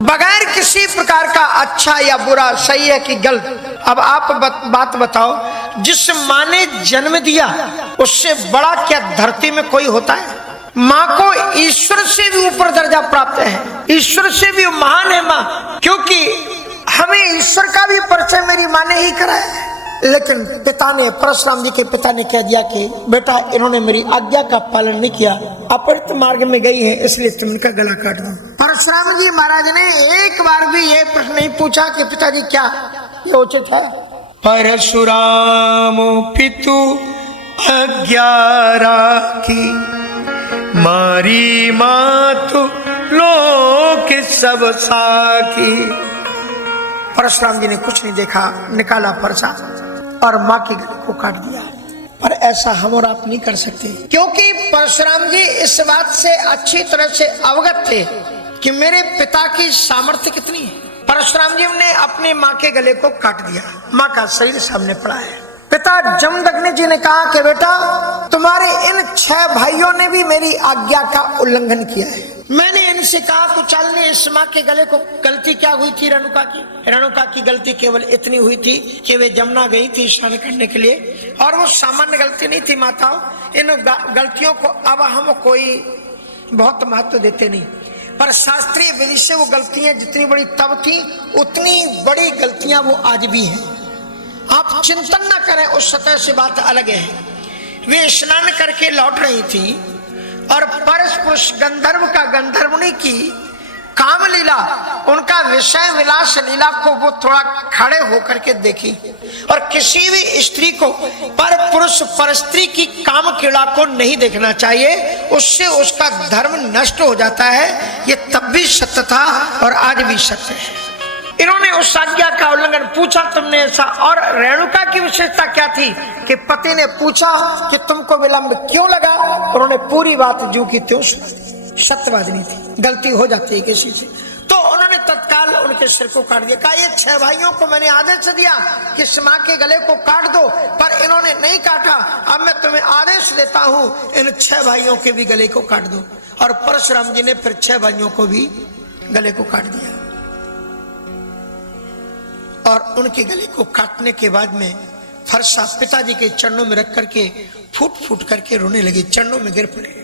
बगैर किसी प्रकार का अच्छा या बुरा, सही है कि गलत। अब आप बात बताओ, जिस माँ ने जन्म दिया उससे बड़ा क्या धरती में कोई होता है? माँ को ईश्वर से भी ऊपर दर्जा प्राप्त है, ईश्वर से भी महान है माँ, क्योंकि हमें ईश्वर का भी परिचय मेरी माँ ने ही कराया है। लेकिन पिता ने, परशुराम जी के पिता ने कह दिया कि बेटा इन्होंने मेरी आज्ञा का पालन नहीं किया, अपरित मार्ग में गई है, इसलिए तुम इनका गला काट दो। परशुराम जी महाराज ने एक बार भी ये प्रश्न नहीं पूछा कि पिताजी क्या ये उचित है? परशुराम पितु आज्ञा राखी, मारी मातु लोक सब साखी। परशुराम जी ने कुछ नहीं देखा, निकाला पर्चा और माँ के गले को काट दिया। पर ऐसा हम और आप नहीं कर सकते, क्योंकि परशुराम जी इस बात से अच्छी तरह से अवगत थे कि मेरे पिता की सामर्थ्य कितनी है। परशुराम जी ने अपनी माँ के गले को काट दिया। माँ का शरीर सामने पड़ा है। पिता जमदग्नि जी ने कहा कि बेटा तुम्हारे इन 6 भाइयों ने भी मेरी आज्ञा का उल्लंघन किया है। मैंने इनसे कहा तो चलने इस माँ के गले को, गलती क्या हुई थी रेणुका की? रेणुका की गलती केवल इतनी हुई थी कि वे जमुना गई थी स्नान करने के लिए, और वो सामान्य गलती नहीं थी माताओं। इन गलतियों को अब हम कोई बहुत महत्व देते नहीं, पर शास्त्रीय विधि से वो गलतियां जितनी बड़ी तब थी उतनी बड़ी गलतियां वो आज भी हैं। आप चिंतन न करें, उस सतह से बात अलग है। वे स्नान करके लौट रही थी और परस पुरुष गंधर्व का गंधर्वनी की काम लीला, उनका विषय विलास लीला को वो थोड़ा खड़े होकर के देखी। और किसी भी स्त्री को पर पुरुष पर स्त्री की काम कीड़ा को नहीं देखना चाहिए, उससे उसका धर्म नष्ट हो जाता है। ये तब भी सत्य था और आज भी सत्य है। इन्होंने उस आज्ञा का उल्लंघन, पूछा तुमने ऐसा। और रेणुका की विशेषता क्या थी कि पति ने पूछा कि तुमको विलंब क्यों लगा, उन्होंने पूरी बात जो की त्यों सुना दी। सत्यवादिनी थी, गलती हो जाती है किसी से, तो उन्होंने तत्काल उनके सिर को काट दिया। कहा ये 6 भाइयों को मैंने आदेश दिया कि इस माँ के गले को काट दो, पर इन्होंने नहीं काटा। अब मैं तुम्हें आदेश देता हूँ इन 6 भाइयों के भी गले को काट दो। और परशुराम जी ने फिर 6 भाइयों को भी गले को काट दिया। और उनके गले को काटने के बाद में फरसा पिताजी के चरणों में रख करके फूट फूट करके रोने लगे, चरणों में गिर पड़े।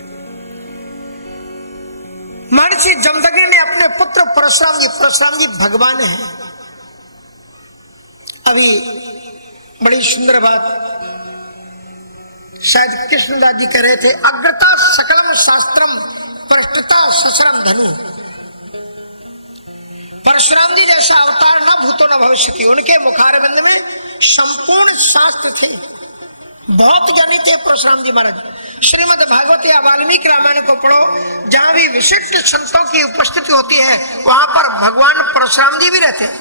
महर्षि जमदग्नि ने अपने पुत्र परशुराम जी भगवान हैं। अभी बड़ी सुंदर बात शायद कृष्णदास जी कह रहे थे, अग्रता सकलम शास्त्रम पृष्ठता ससरम धनु। परशुराम जी जैसा अवतार न भूतो न भविष्य की, उनके मुखारबंद में संपूर्ण शास्त्र थे, बहुत ज्ञानी थे परशुराम जी महाराज। श्रीमद् भागवत या वाल्मीकि रामायण को पढ़ो, जहां भी विशिष्ट संतों की उपस्थिति होती है वहां पर भगवान परशुराम जी भी रहते हैं।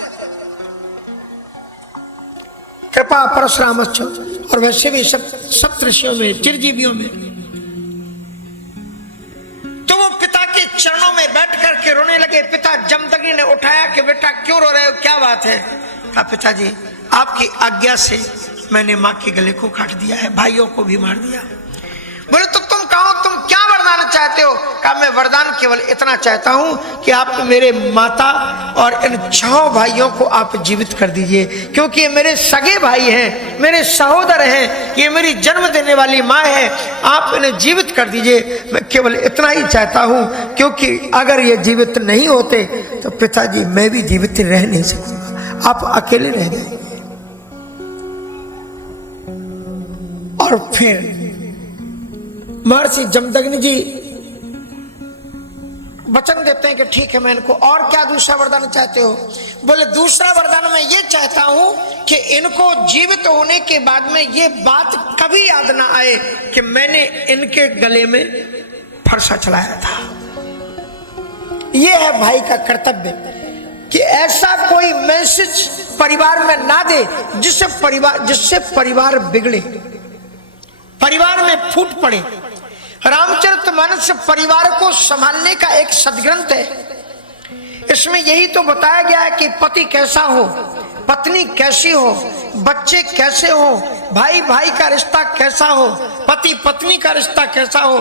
कृपा परशुराम। और वैसे भी सब ऋषियों में, चिरजीवियों में, तो वो पिता के चरणों में बैठ करके रोने लगे। पिता जमदग्नि ने उठाया कि बेटा क्यों रो रहे हो, क्या बात है? कहा पिताजी आपकी आज्ञा से मैंने माँ के गले को काट दिया है, भाइयों को भी मार दिया। बोले तो तुम कहो, तुम क्या वरदान चाहते हो? कहा मैं वरदान केवल इतना चाहता हूं कि आप मेरे माता और इन 6 भाइयों को आप जीवित कर दीजिए, क्योंकि ये मेरे सगे भाई हैं, मेरे सहोदर हैं, ये मेरी जन्म देने वाली माँ है, आप इन्हें जीवित कर दीजिए। मैं केवल इतना ही चाहता हूं, क्योंकि अगर ये जीवित नहीं होते तो पिताजी मैं भी जीवित रह नहीं सकूंगा, आप अकेले रह जाएंगे। और फिर महर्षि जमदग्नि जी वचन देते हैं कि ठीक है मैं इनको, और क्या दूसरा वरदान चाहते हो? बोले दूसरा वरदान मैं ये चाहता हूं कि इनको जीवित होने के बाद में ये बात कभी याद ना आए कि मैंने इनके गले में फरसा चलाया था। ये है भाई का कर्तव्य कि ऐसा कोई मैसेज परिवार में ना दे जिससे परिवार बिगड़े, परिवार में फूट पड़े। रामचरितमानस परिवार को संभालने का एक सदग्रंथ है। इसमें यही तो बताया गया है कि पति कैसा हो, पत्नी कैसी हो, बच्चे कैसे हो, भाई भाई का रिश्ता कैसा हो, पति पत्नी का रिश्ता कैसा हो।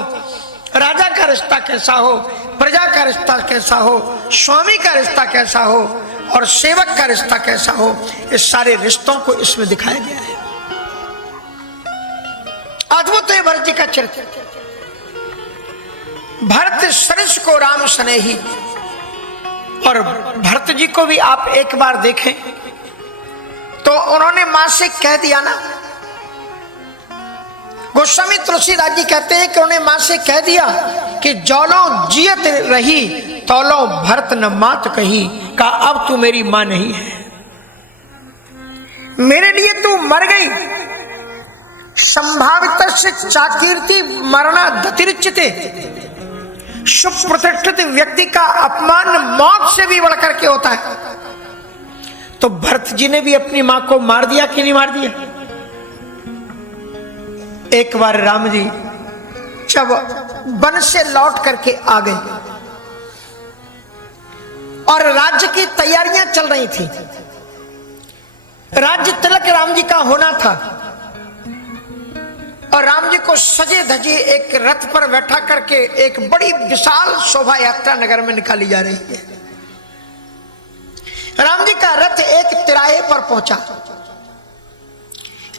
राजा का रिश्ता कैसा हो, प्रजा का रिश्ता कैसा हो, स्वामी का रिश्ता कैसा हो और सेवक का रिश्ता कैसा हो, इस सारे रिश्तों को इसमें दिखाया गया है। अद्भुत है भरत जी का चरित्र। भरत सरिस को राम स्नेही, और भरत जी को भी आप एक बार देखें तो उन्होंने मां से कह दिया ना, गोस्वामी तुलसीदास जी कहते हैं कि उन्होंने मां से कह दिया कि जौलो जियत रही तौलो भरत न मात कही, का अब तू मेरी मां नहीं है, मेरे लिए तू मर गई। संभावित से चाकीर्ति मरना दतिरिच्यते, सुप्रतिष्ठित व्यक्ति का अपमान मौत से भी बढ़कर के होता है। तो भरत जी ने भी अपनी मां को मार दिया कि नहीं मार दिया? एक बार राम जी जब वन से लौट करके आ गए और राज्य की तैयारियां चल रही थी, राज्य तिलक राम जी का होना था और राम जी को सजे धजे एक रथ पर बैठा करके एक बड़ी विशाल शोभा यात्रा नगर में निकाली जा रही है। राम जी का रथ एक तिराहे पर पहुंचा,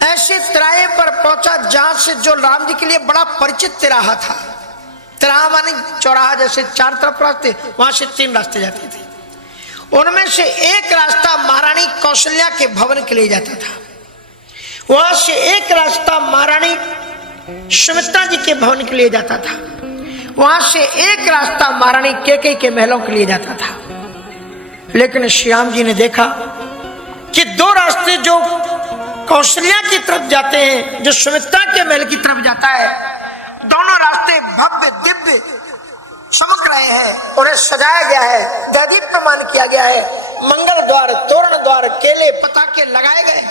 ऐसे तिराहे पर पहुंचा जहां से जो राम जी के लिए बड़ा परिचित तिराहा था। तिराहा माने चौराहा, जैसे चार तरफ रास्ते, वहां से 3 रास्ते जाते थे। उनमें से एक रास्ता महारानी कौशल्या के भवन के लिए जाता था, वहां से एक रास्ता महारानी सुमित्रा जी के भवन के लिए जाता था, वहां से एक रास्ता महारानी कैकेयी के महलों के लिए जाता था। लेकिन श्री राम जी ने देखा कि 2 रास्ते जो कौशल्या की तरफ जाते हैं, जो सुमित्रा के महल की तरफ जाता है, दोनों रास्ते भव्य दिव्य चमक रहे हैं, उन्हें सजाया गया है, दीप्यमान किया गया है, मंगल द्वार, तोरण द्वार, केले, पताके लगाए गए।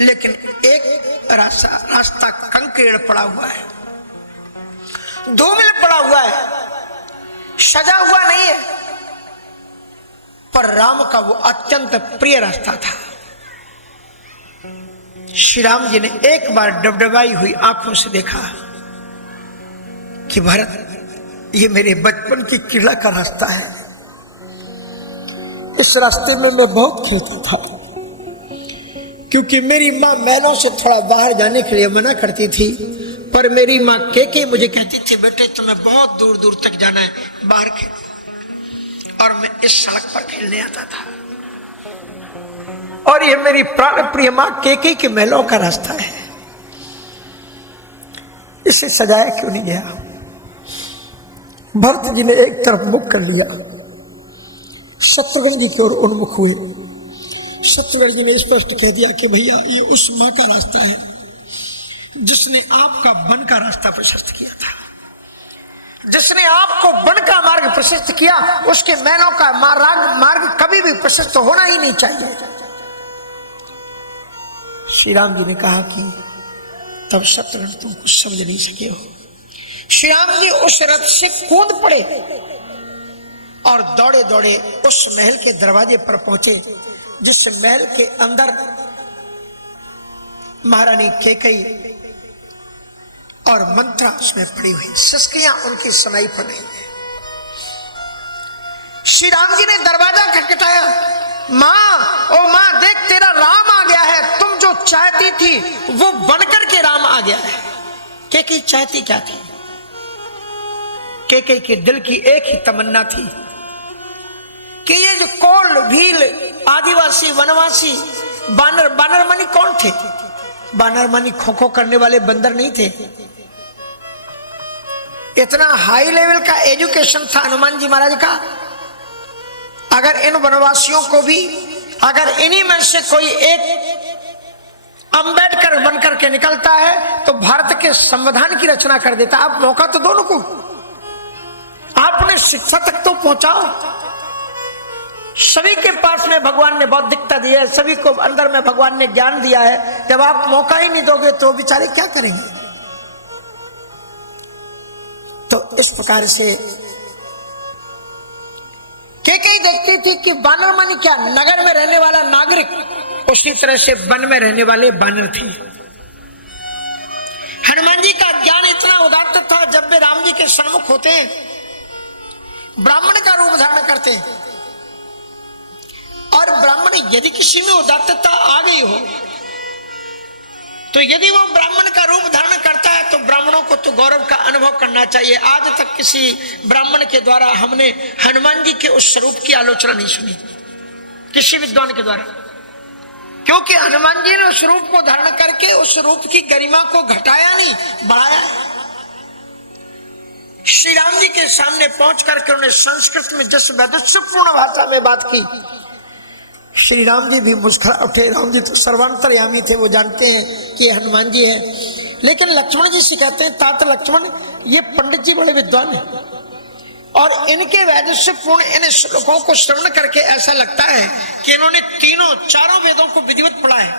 लेकिन एक रास्ता कंकड़ पड़ा हुआ है, धूमिल पड़ा हुआ है, सजा हुआ नहीं है, पर राम का वो अत्यंत प्रिय रास्ता था। श्री राम जी ने एक बार डबडबाई हुई आंखों से देखा कि भरत, ये मेरे बचपन की किला का रास्ता है, इस रास्ते में मैं बहुत खेलता था, क्योंकि मेरी मां महलों से थोड़ा बाहर जाने के लिए मना करती थी, पर मेरी मां कैकेयी मुझे कहती थी, बेटे तुम्हें बहुत दूर दूर तक जाना है, बाहर खेल, और मैं इस सड़क पर खेलने आता था। और ये मेरी प्राण प्रिय मां कैकेयी के महलों का रास्ता है, इसे सजाया क्यों नहीं गया? भरत जी ने एक तरफ मुख कर लिया, शत्रुघ्न जी की ओर उन्मुख हुए। शत्रुघ्न जी ने स्पष्ट कह दिया कि भैया ये उस मां का रास्ता है जिसने आपका वन का रास्ता प्रशस्त किया था, जिसने आपको वन का मार्ग प्रशस्त किया, उसके महलों का मार्ग कभी भी प्रशस्त होना ही नहीं चाहिए। श्री राम जी ने कहा कि तब शत्रुघ्न तुम कुछ समझ नहीं सके हो। श्री राम जी उस रथ से कूद पड़े और दौड़े दौड़े उस महल के दरवाजे पर पहुंचे, जिस महल के अंदर महारानी कैकेयी और मंत्रा उसमें पड़ी हुई, सिसकियां उनकी सुनाई पड़ रही है। श्री राम जी ने दरवाजा खटखटाया, मां, ओ मां, देख तेरा राम आ गया है, तुम जो चाहती थी वो बनकर के राम आ गया है। कैकेयी चाहती क्या थी? कैकेयी के दिल की एक ही तमन्ना थी कि ये जो कोल भील आदिवासी वनवासी बानर, बानर मनी कौन थे? बानर मनी खो खो करने वाले बंदर नहीं थे। इतना हाई लेवल का एजुकेशन था हनुमान जी महाराज का। अगर इन वनवासियों को भी, अगर इन्हीं में से कोई एक अंबेडकर बनकर के निकलता है तो भारत के संविधान की रचना कर देता। आप मौका तो दोनों को, आपने शिक्षा तक तो पहुंचाओ। सभी के पास में भगवान ने बौद्धिकता दी है, सभी को अंदर में भगवान ने ज्ञान दिया है। जब आप मौका ही नहीं दोगे तो बेचारे क्या करेंगे? तो इस प्रकार से कैकेयी देखती थी कि बानर मानी क्या, नगर में रहने वाला नागरिक, उसी तरह से वन में रहने वाले बानर थे। हनुमान जी का ज्ञान इतना उदात्त था, जब पे राम जी के सन्मुख होते हैं, ब्राह्मण का रूप धारण करते हैं, और ब्राह्मण यदि किसी में उदात्तता आ गई हो तो यदि वो ब्राह्मण का रूप धारण करता है तो ब्राह्मणों को तो गौरव का अनुभव करना चाहिए। आज तक किसी ब्राह्मण के द्वारा हमने हनुमान जी के उस स्वरूप की आलोचना नहीं सुनी किसी विद्वान के द्वारा, क्योंकि हनुमान जी ने उस रूप को धारण करके उस रूप की गरिमा को घटाया नहीं, बढ़ाया। श्री राम जी के सामने पहुंच करके उन्हें संस्कृत में जिस वैदुष्यपूर्ण भाषा में बात की, श्री राम जी भी मुस्कुरा उठे। राम जी तो सर्वांतर्यामी थे, वो जानते हैं कि हनुमान जी है। लेकिन लक्ष्मण जी से कहते हैं, तात लक्ष्मण, ये पंडित जी बड़े विद्वान हैं और इनके वैदुष्यपूर्ण इन श्लोकों को श्रवण करके ऐसा लगता है कि इन्होंने चारों वेदों को विधिवत पढ़ा है।